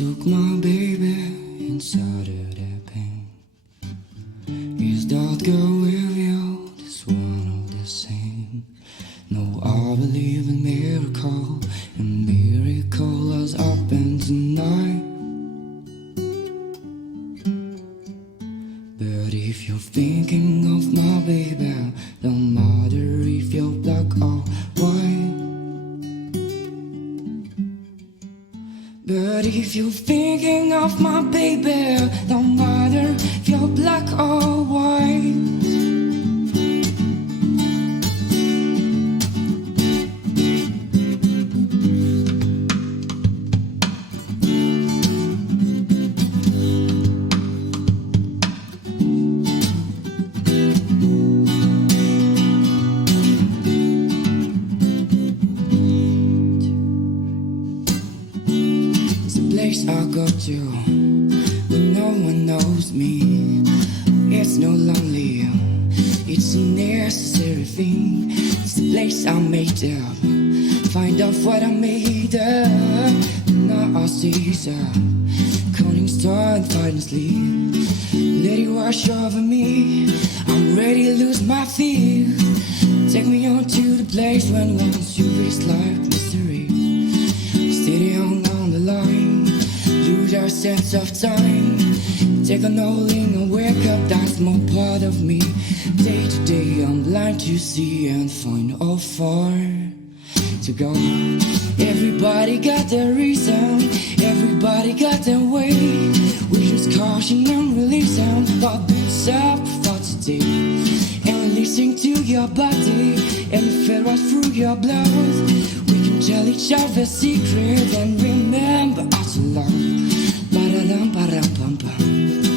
took my baby inside of that pain. Is that girl with you just one of the same? No, I believe in miracle, and miracle has happened tonight. But if you're thinking of my baby, don't matter if you're black or white. But if you're thinking of my baby, don't matter if you're black or white. I go to when no one knows me. It's no lonely, it's a necessary thing. It's the place I made up, find out what I made up. Now I seize up, counting star and find sleep. Let it wash over me, I'm ready to lose my fear. Take me on to the place when once you reach like mystery. Steady on the line, lose our sense of time. Take an all-in and wake up, that's more part of me. Day to day I'm blind to see and find how far to go. Everybody got their reason, everybody got their way. We just caution and release sound, but boots up for today. And listen to your body and feel right through your blood. We can tell each other secrets and remember us alone. Ba-da-dum, ba-dum, bum, bum.